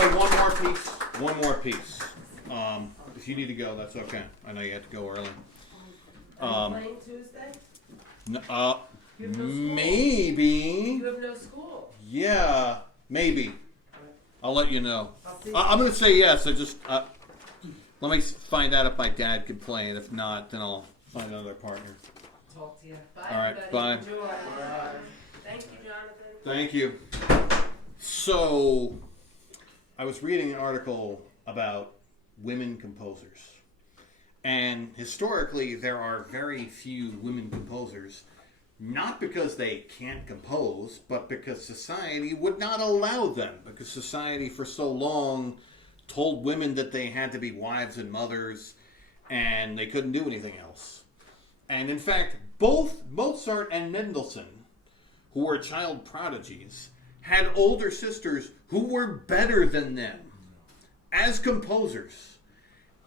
play one more piece. One more piece. If you need to go, that's okay. I know you had to go early. Are you playing Tuesday? You have no school. Maybe. You have no school. Yeah, maybe. I'll let you know. I'm going to say yes. I just let me find out if my dad can play, and if not, then I'll find another partner. Talk to you. Bye. All right, everybody. bye. Enjoy. Bye. Thank you, Jonathan. Thank you. So, I was reading an article about women composers. And historically, there are very few women composers, not because they can't compose, but because society would not allow them. Because society for so long told women that they had to be wives and mothers, and they couldn't do anything else. And in fact, both Mozart and Mendelssohn, who were child prodigies, had older sisters who were better than them as composers.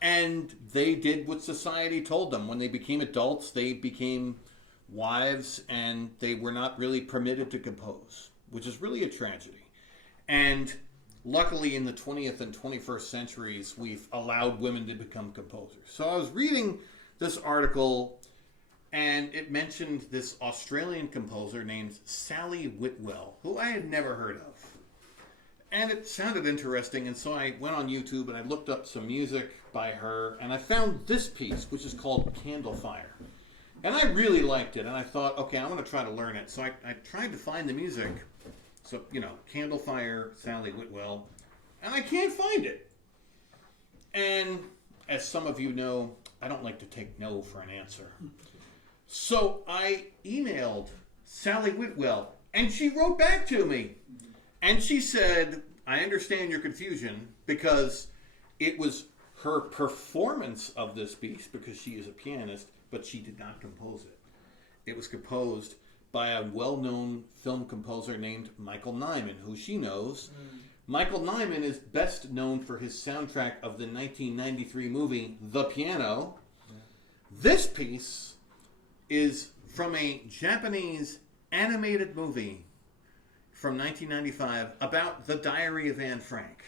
And they did what society told them. When they became adults, they became wives, and they were not really permitted to compose, which is really a tragedy. And luckily, in the 20th and 21st centuries, we've allowed women to become composers. So I was reading this article, and it mentioned this Australian composer named Sally Whitwell, who I had never heard of. And it sounded interesting, and so I went on YouTube and I looked up some music by her, and I found this piece, which is called Candle Fire. And I really liked it, and I thought, okay, I'm going to try to learn it. So I tried to find the music. So, Candle Fire, Sally Whitwell, and I can't find it. And as some of you know, I don't like to take no for an answer. So I emailed Sally Whitwell, and she wrote back to me. And she said, I understand your confusion, because it was her performance of this piece, because she is a pianist, but she did not compose it. It was composed by a well-known film composer named Michael Nyman, who she knows. Michael Nyman is best known for his soundtrack of the 1993 movie The Piano. This piece is from a Japanese animated movie from 1995 about the Diary of Anne Frank.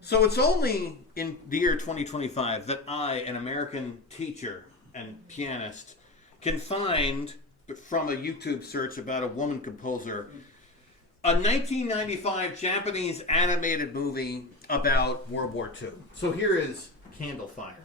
So it's only in the year 2025 that I, an American teacher and pianist, can find, from a YouTube search about a woman composer, a 1995 Japanese animated movie about World War II. So here is Candle Fire.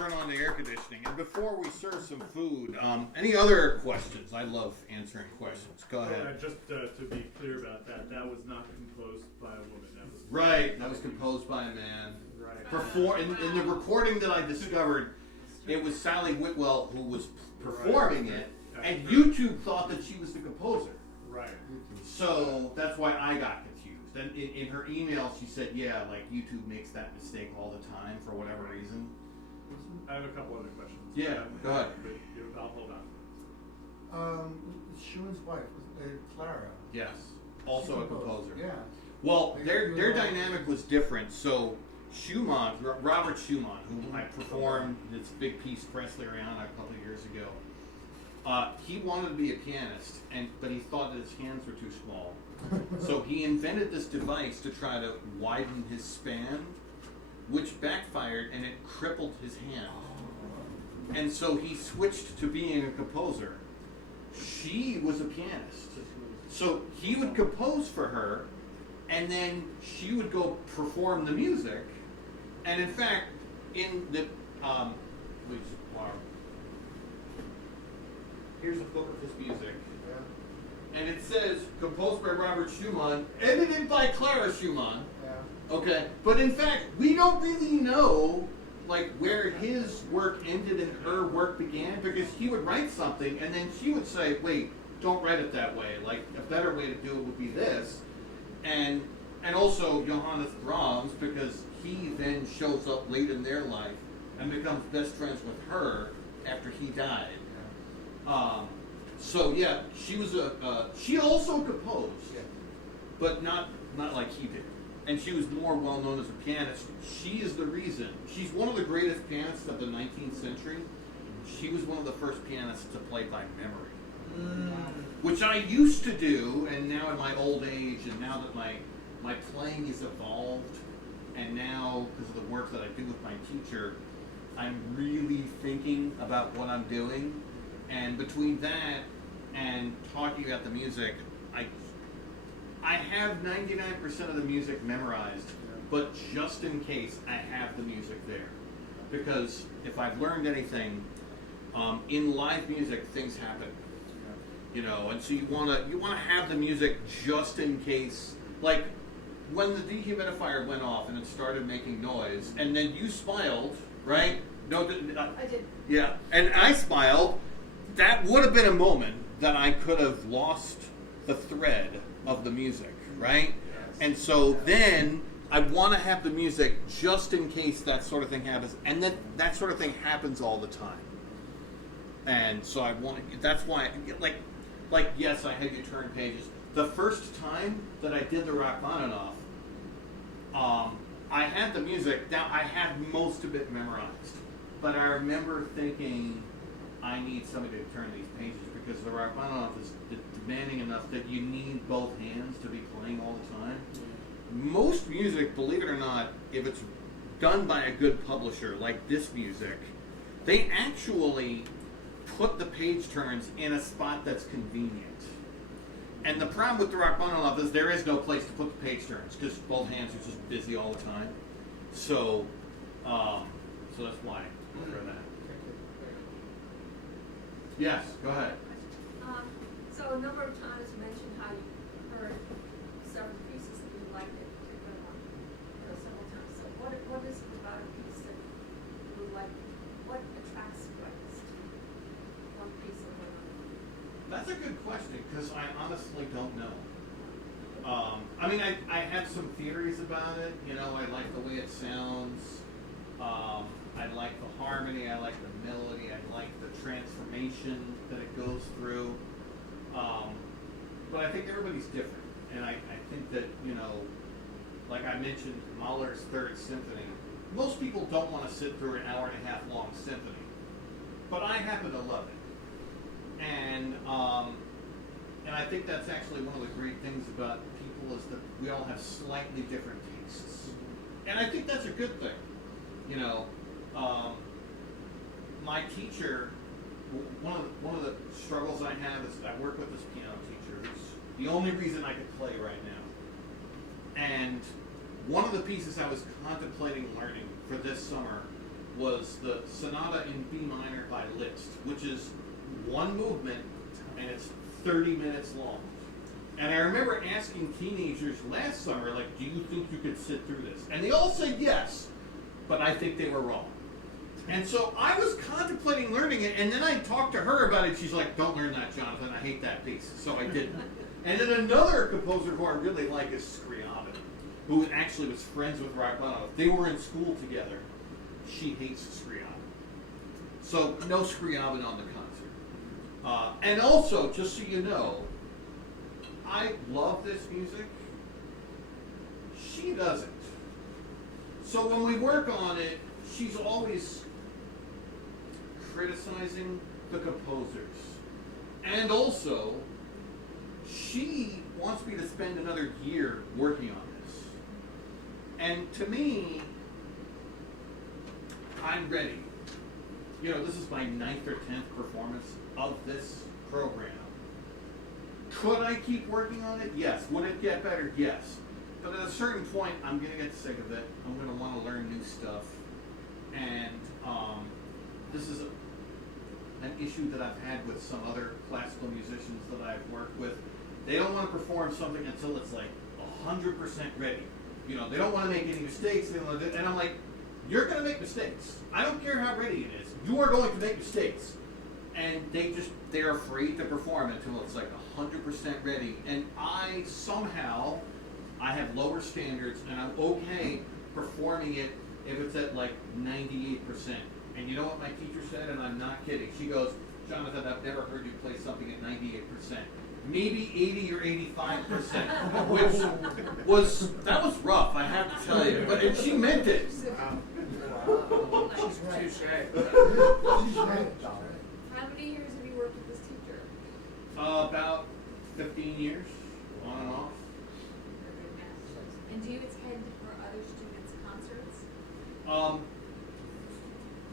turn on the air conditioning. And before we serve some food, any other questions? I love answering questions. Go ahead. Just to be clear about that, that was not composed by a woman. That was Right, that was composed by a man. right. In the recording that I discovered, it was Sally Whitwell who was performing it, and YouTube thought that she was the composer. Right. So that's why I got confused. And in her email, she said, yeah, like YouTube makes that mistake all the time for whatever reason. I have a couple other questions. Yeah, go ahead. But I'll hold on. Schumann's wife was Clara. Yes, also a composer. Yeah. Well, their dynamic was different. So Schumann, Robert Schumann, who I performed this big piece Presley Rihanna a couple of years ago, he wanted to be a pianist, but he thought that his hands were too small. So he invented this device to try to widen his span, which backfired and it crippled his hand. And so he switched to being a composer. She was a pianist. So he would compose for her, and then she would go perform the music. And in fact, in the here's a book of his music, and it says composed by Robert Schumann, edited by Clara Schumann. Yeah. Okay, but in fact, we don't really know like where his work ended and her work began, because he would write something and then she would say, "Wait, don't write it that way. Like a better way to do it would be this," and also Johannes Brahms, because he then shows up late in their life and becomes best friends with her after he died. So yeah, she was she also composed, but not like he did. And she was more well known as a pianist. She is the reason. She's one of the greatest pianists of the 19th century. She was one of the first pianists to play by memory, which I used to do, and now in my old age, and now that my playing has evolved, and now because of the work that I do with my teacher, I'm really thinking about what I'm doing. And between that and talking about the music, I have 99% of the music memorized, but just in case, I have the music there. Because if I've learned anything, in live music, things happen. You know, and so you wanna have the music just in case. Like when the dehumidifier went off and it started making noise, and then you smiled, right? No, I did. yeah, and I smiled. That would have been a moment that I could have lost the thread of the music, right? Yes. And so then I want to have the music just in case that sort of thing happens, and that sort of thing happens all the time. And so I want. That's why, like yes, I had you turn pages. The first time that I did the Rachmaninoff, I had the music. Now I had most of it memorized, but I remember thinking, I need somebody to turn these pages, because the Rachmaninoff is demanding enough that you need both hands to be playing all the time. Most music, believe it or not, if it's done by a good publisher like this music, they actually put the page turns in a spot that's convenient. And the problem with the Rachmaninoff is there is no place to put the page turns, because both hands are just busy all the time. So that's why for that. Yes, go ahead. So a number of times you mentioned how you heard several pieces that you liked in particular, several times. So what is it about a piece that you would like? What attracts you most? One piece or another? That's a good question, because I honestly don't know. I mean, I have some theories about it. You know, I like the way it sounds. I like the harmony. I like the melody. I like the transformation that it goes through. But I think everybody's different. And I think that, you know, like I mentioned, Mahler's Third Symphony, most people don't want to sit through an hour and a half long symphony. But I happen to love it. And I think that's actually one of the great things about people, is that we all have slightly different tastes. And I think that's a good thing. You know, my teacher, one of the struggles I have is I work with this piano teacher who's the only reason I could play right now. And one of the pieces I was contemplating learning for this summer was the Sonata in B minor by Liszt, which is one movement and it's 30 minutes long. And I remember asking teenagers last summer, like, do you think you could sit through this? And they all said yes, but I think they were wrong. And so I was contemplating learning it, and then I talked to her about it. She's like, don't learn that, Jonathan. I hate that piece. So I didn't. And then another composer who I really like is Scriabin, who actually was friends with Rachmaninoff. They were in school together. She hates Scriabin. So no Scriabin on the concert. And also, just so you know, I love this music. She doesn't. So when we work on it, she's always criticizing the composers. And also, she wants me to spend another year working on this. And to me, I'm ready. You know, this is my 9th or 10th performance of this program. Could I keep working on it? Yes. Would it get better? Yes. But at a certain point, I'm going to get sick of it. I'm going to want to learn new stuff. And this is an issue that I've had with some other classical musicians that I've worked with. They don't want to perform something until it's like 100% ready. You know, they don't want to make any mistakes. They don't want to, and I'm like, you're going to make mistakes. I don't care how ready it is. You are going to make mistakes. And they're afraid to perform until it's like 100% ready. And I have lower standards, and I'm okay performing it if it's at like 98%. And you know what my teacher said, and I'm not kidding. She goes, Jonathan, I've never heard you play something at 98%. Maybe 80 or 85%, which was rough, I have to tell you. But she meant it. She's right. She's right. How many years have you worked with this teacher? About 15 years, on and off. And do you attend her other students' concerts?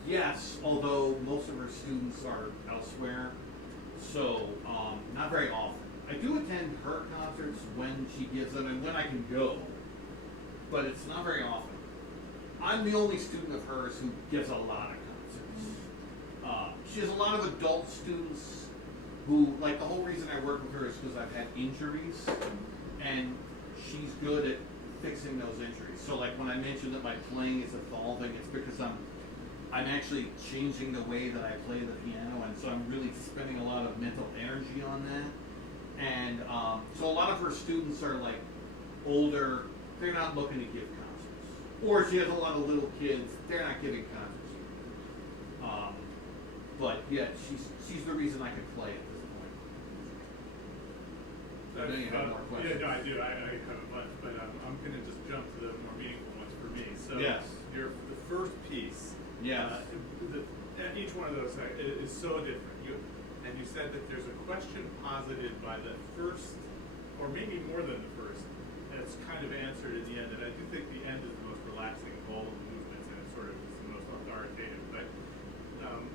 Yes, although most of her students are elsewhere, so not very often. I do attend her concerts when she gives them and when I can go, but it's not very often. I'm the only student of hers who gives a lot of concerts. She has a lot of adult students who, like, the whole reason I work with her is because I've had injuries, and she's good at fixing those injuries. So, like, when I mentioned that my playing is evolving, it's because I'm actually changing the way that I play the piano, and so I'm really spending a lot of mental energy on that. And so a lot of her students are like older, they're not looking to give concerts. Or she has a lot of little kids, they're not giving concerts. But yeah, she's the reason I can play at this point. I know you have more questions. Yeah, no, I do. I have a bunch, but I'm going to just jump to the more meaningful ones for me. So Yes. the first piece. Yes. Each one of those is so different. And you said that there's a question posited by the first, or maybe more than the first, and it's kind of answered in the end. And I do think the end is the most relaxing of all of the movements, and it sort of is the most authoritative. But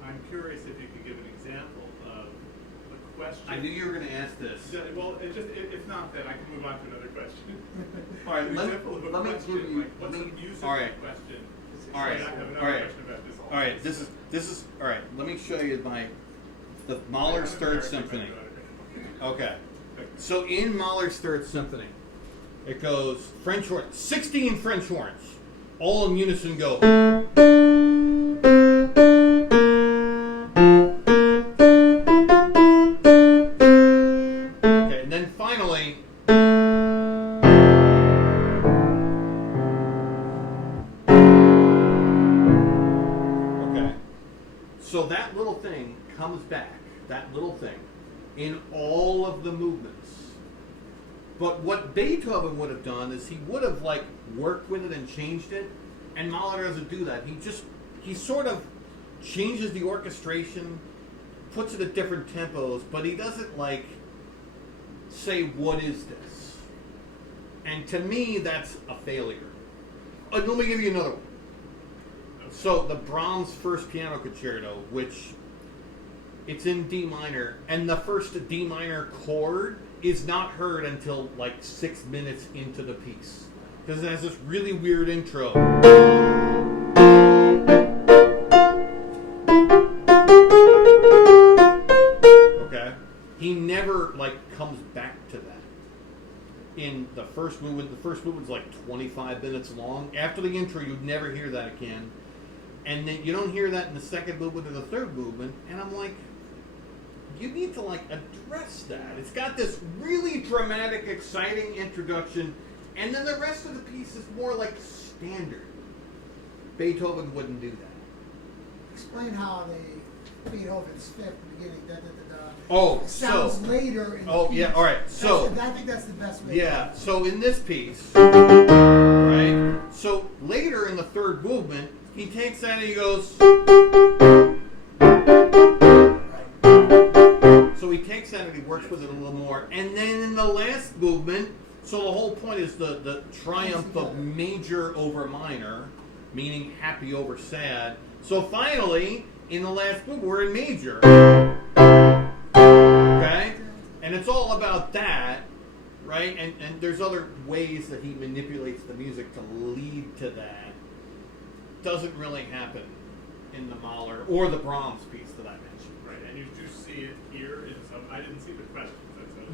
I'm curious if you could give an example of a question. I knew you were going to ask this. Yeah, well, if not, then I can move on to another question. All right, An example of a let me question, give you. like, what's a musical all right. question? All right. I have another All right. question about this. All right. This is all right. Let me show you the Mahler's Third Symphony. Okay. So in Mahler's Third Symphony, it goes French horn, 16 French horns, all in unison go. Okay, and then finally. Okay. So that little thing comes back, that little thing, in all of the movements. But what Beethoven would have done is he would have like worked with it and changed it, and Mahler doesn't do that. He sort of changes the orchestration, puts it at different tempos, but he doesn't like say, what is this? And to me, that's a failure. Let me give you another one. So the Brahms First Piano Concerto, which it's in D minor, and the first D minor chord is not heard until like 6 minutes into the piece, because it has this really weird intro. like comes back to that. In the first movement's like 25 minutes long. After the intro, you'd never hear that again. And then you don't hear that in the second movement or the third movement. And I'm like, you need to like address that. It's got this really dramatic, exciting introduction, and then the rest of the piece is more like standard. Beethoven wouldn't do that. Explain how Beethoven's fifth, beginning, da da da da. Oh, sounds so later in the oh piece. yeah, all right. So I think that's the best way. yeah, so in this piece, right? So later in the third movement, he takes that and he goes. So he takes that and he works with it a little more. And then in the last movement, so the whole point is the triumph of major over minor, meaning happy over sad. So finally, in the last movement, we're in major. Okay? And it's all about that, right? And there's other ways that he manipulates the music to lead to that. Doesn't really happen in the Mahler or the Brahms piece that I mentioned. Right, and you do see it here in some. I didn't see the questions.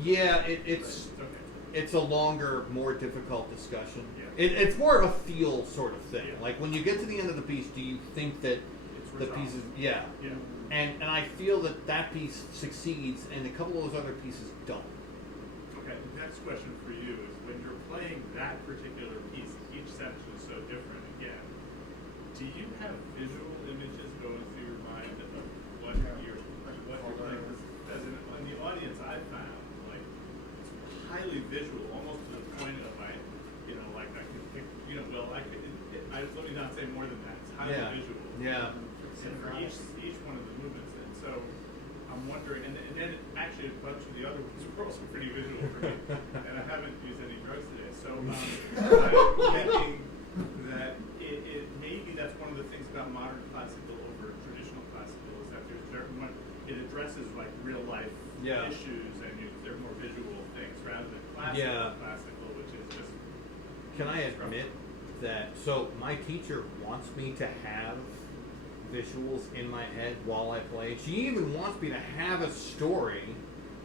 Yeah, it's okay. It's a longer, more difficult discussion. Yeah. It's more of a feel sort of thing. Yeah. Like when you get to the end of the piece, do you think that It's the resolved. piece is yeah? Yeah. And I feel that piece succeeds, and a couple of those other pieces don't. Okay, the next question for you is when you're playing that particular piece, each section is so different again. Do you have visual images going through your mind of what you're playing? As in the audience, I found like it's highly visual, almost to the point of like I could pick, let me not say more than that. It's highly visual. Yeah. And for each one of the movements, and so I'm wondering, and then actually a bunch of the other ones were also pretty visual for me, and I haven't used any drugs today, so I'm thinking that it maybe that's one of the things about modern classical over traditional classical is that it addresses like real life Yeah. issues, and they're more visual things rather than classical, which is just. Can I admit that? So my teacher wants me to have visuals in my head while I play. She even wants me to have a story,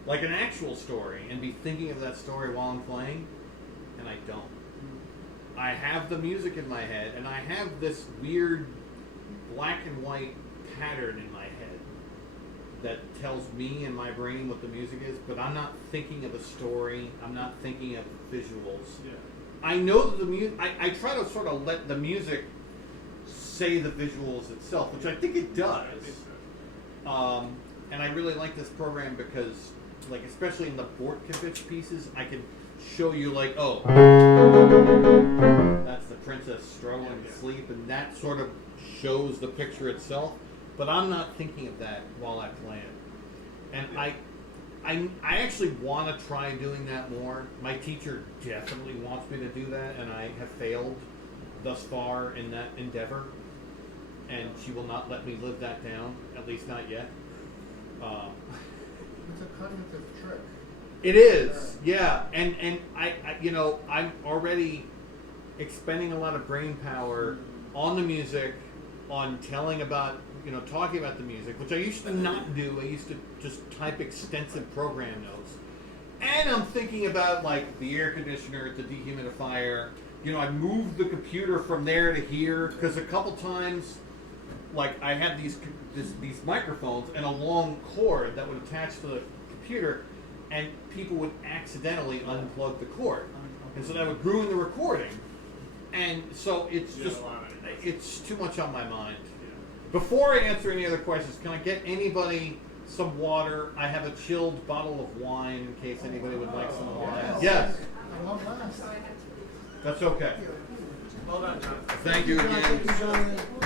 like an actual story, and be thinking of that story while I'm playing, and I don't. I have the music in my head, and I have this weird black and white pattern in my head that tells me in my brain what the music is, but I'm not thinking of a story. I'm not thinking of visuals. Yeah. I know that the music. I try to sort of let the music say the visuals itself, which I think it does. I think so. And I really like this program because, like, especially in the Bortkovich pieces, I can show you, like, oh, that's the princess struggling to sleep, and that sort of shows the picture itself. But I'm not thinking of that while I play it. And I actually want to try doing that more. My teacher definitely wants me to do that, and I have failed thus far in that endeavor. And she will not let me live that down, at least not yet. It's a cognitive trick. It is, yeah. And I I'm already expending a lot of brain power on the music, on telling about, talking about the music, which I used to not do. I used to just type extensive program notes. And I'm thinking about, like, the air conditioner, the dehumidifier. I moved the computer from there to here, because a couple times, like, I had these microphones and a long cord that would attach to the computer, and people would accidentally unplug the cord. And so that would ruin the recording. And so it's too much on my mind. Before I answer any other questions, can I get anybody some water? I have a chilled bottle of wine in case anybody would like some wine. Yes. I love last. So I had to leave. That's okay. Hold on, John. Thank you again. Thank you, Jonathan.